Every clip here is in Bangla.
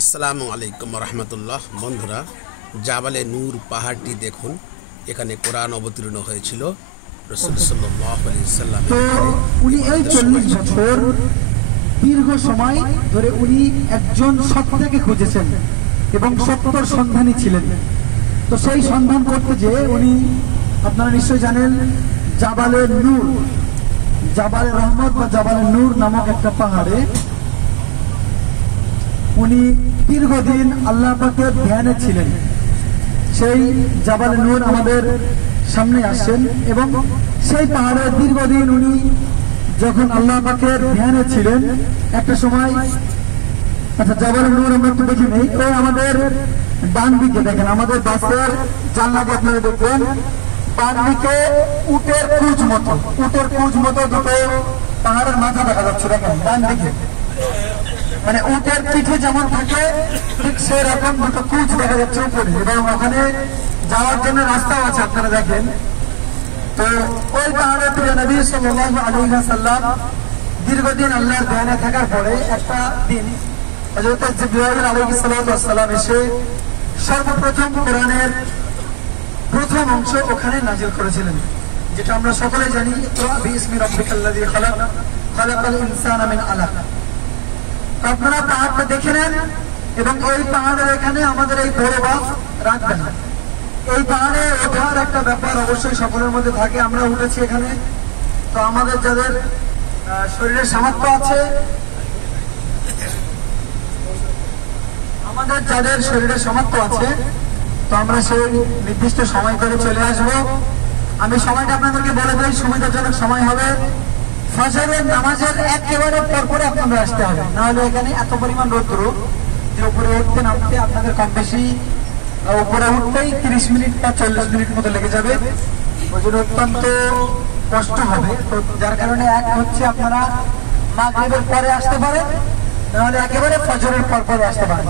আসসালামু আলাইকুম রহমতুল্লাহ। বন্ধুরা, জাবালে নূর পাহাড়টি দেখুন। এখানে কোরআন অবতীর্ণ হয়েছিল। রাসূল সাল্লাল্লাহু আলাইহি সাল্লাম উনি এই 40 বছর দীর্ঘ সময় ধরে উনি একজন সত্যকে খুঁজেছেন এবং সত্যর সন্ধানী ছিলেন। তো সেই সন্ধান করতে যে উনি, আপনারা নিশ্চয় জানেন, জাবালে নূর, জাবালে রহমত বা জাবালে নূর নামক একটা পাহাড়ে উনি দীর্ঘদিন আল্লাহ পাকের ধ্যানে ছিলেন। সেই জাবালে নূর আমাদের সামনে আসেন এবং সেই পাহাড়ে দীর্ঘদিন উনি যখন আল্লাহ পাকের ধ্যানে ছিলেন, একটা সময়, আচ্ছা জাবালে নূর আমরা একটু দেখে নেই। তো আমাদের ডান দিকে দেখেন, আমাদের বাসের জানলা দিয়ে আপনারা দেখবেন, ডান দিকে উটের কুঁজ মতো দুটো পাহাড়ের মাথা দেখা যাচ্ছে। দেখেন ডান দিকে, মানে উটের পিঠে যেমন থাকে ঠিক সেরকম দুটো কুঁজ দেখা যাচ্ছে উপরে, এবং ওখানে যাওয়ার জন্য রাস্তাও আছে আপনারা দেখেন। তো ওই পাহাড়ে প্রিয় নবী সাল্লাল্লাহু আলাইহি ওয়াসাল্লাম দীর্ঘদিন আল্লাহর ধ্যানে থাকার পরে একটা দিন হযরত জিবরাইল আলাইহিস সালাম এসে সর্বপ্রথম কোরআনের প্রথম অংশ ওখানে নাযিল করেছিলেন, যেটা আমরা সকলে জানি, ইকরা বিইসমি রাব্বিকাল্লাযী খালাক, খালাকাল ইনসানা মিন আলাক। আপনারা পাহাড়টা দেখে নেন এবং এই পাহাড়ের এখানে আমাদের এই বড় বাস রাখবেন না। এই পাহাড়ে ওঠার একটা ব্যাপার অবশ্যই সকলের মধ্যে থাকে। আমরা উঠেছি এখানে, তো আমাদের যাদের শরীরের সামর্থ্য আছে, তো আমরা সেই নির্দিষ্ট সময় করে চলে আসব। আমি সময়টা আপনাদেরকে বলে দিই, সুবিধাজনক সময় হবে ফজরের নামাজের একেবারে পরপরে আপনাদের আসতে হবে, নাহলে এখানে এত পরিমাণ রৌদ্র যে উপরে উঠতে নামতে আপনাদের কম বেশি, উপরে উঠতেই 30 মিনিট বা 40 মিনিট মতো লেগে যাবে। ওই জন্য অত্যন্ত কষ্ট হবে। তো যার কারণে এক হচ্ছে আপনারা মাগরিবের পরে আসতে পারেন, নাহলে একেবারে ফজরের পরপরে আসতে পারেন।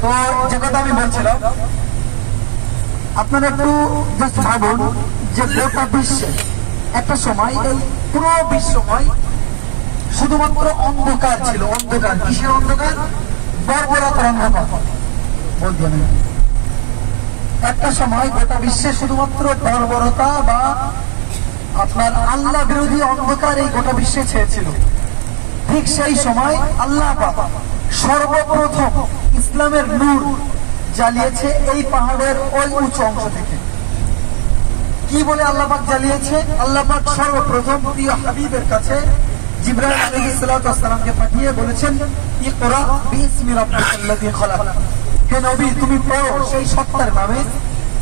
তো যে কথা আমি বলছিলাম, আপনারা একটু জাস্ট ভাবুন যে গোটা বিশ্বে একটা সময়, এই পুরো বিশ্বময় শুধুমাত্র অন্ধকার ছিল। অন্ধকার, কিসের অন্ধকার? বর্বরতার অন্ধকার বলতে নেই। একটা সময় গোটা বিশ্বে শুধুমাত্র বর্বরতা বা আপনার আল্লাহ বিরোধী অন্ধকার এই গোটা বিশ্বে ছেয়েছিল। ঠিক সেই সময় আল্লাহ পাক সর্বপ্রথম ইসলামের নূর জ্বালিয়েছে এই পাহাড়ের ওই উঁচু অংশ থেকে। কি বলে আল্লাহ পাক জ্বালিয়েছে? আল্লাহ পাক সর্বপ্রথম প্রিয় হাবিবের কাছে জিবরাইল আলাইহিস সালামকে পাঠিয়ে বলেছেন, ইকরা বিইসমি রাব্বিকাল্লাযী খালাক, হে নবী তুমি পড়ো সেই সত্তার নামে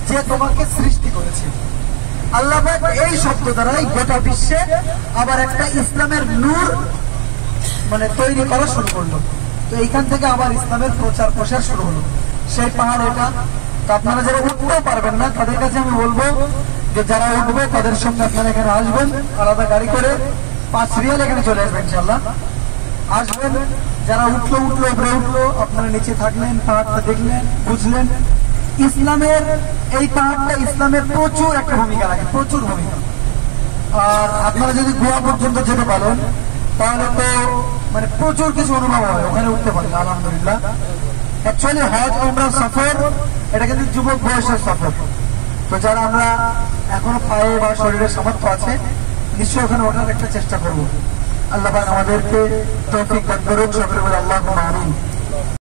যে তোমাকে সৃষ্টি করেছে। আল্লাহ পাক এই শব্দ দ্বারাই গোটা বিশ্বে আবার একটা ইসলামের নূর মানে তৈরি করা শুরু করলো। তো এইখান থেকে আবার ইসলামের প্রচার প্রসার শুরু হলো। সেই পাহাড় এটা। তো আপনারা যারা উঠতেও পারবেন না, তাদের কাছে আমি বলবো যে যারা উঠবে তাদের সঙ্গে আপনারা এখানে আসবেন, আলাদা গাড়ি করে 5 রিয়াল এখানে চলে আসবেন ইনশাআল্লাহ। আসবেন, যারা উপরে উঠলো, আপনারা নিচে থাকলেন, পাহাড়টা দেখলেন, বুঝলেন। ইসলামের এই পাহাড়টা ইসলামের প্রচুর একটা ভূমিকা রাখে, প্রচুর ভূমিকা। আর আপনারা যদি গোয়া পর্যন্ত যেতে পারেন তাহলে তো মানে প্রচুর কিছু অনুভব হয়, ওখানে উঠতে পারেন আলহামদুলিল্লাহ। অ্যাকচুয়ালি হজ উমরা সফর এটা কিন্তু যুবক বয়সের সফর। তো যারা আমরা এখনো পায়ে বা শরীরের সামর্থ্য আছে, নিশ্চয়ই ওখানে ওঠার একটা চেষ্টা করবো। আল্লাহ পাক আমাদেরকে তৌফিক দান করুন। সকলে বলে আল্লাহুম্মা আমিন।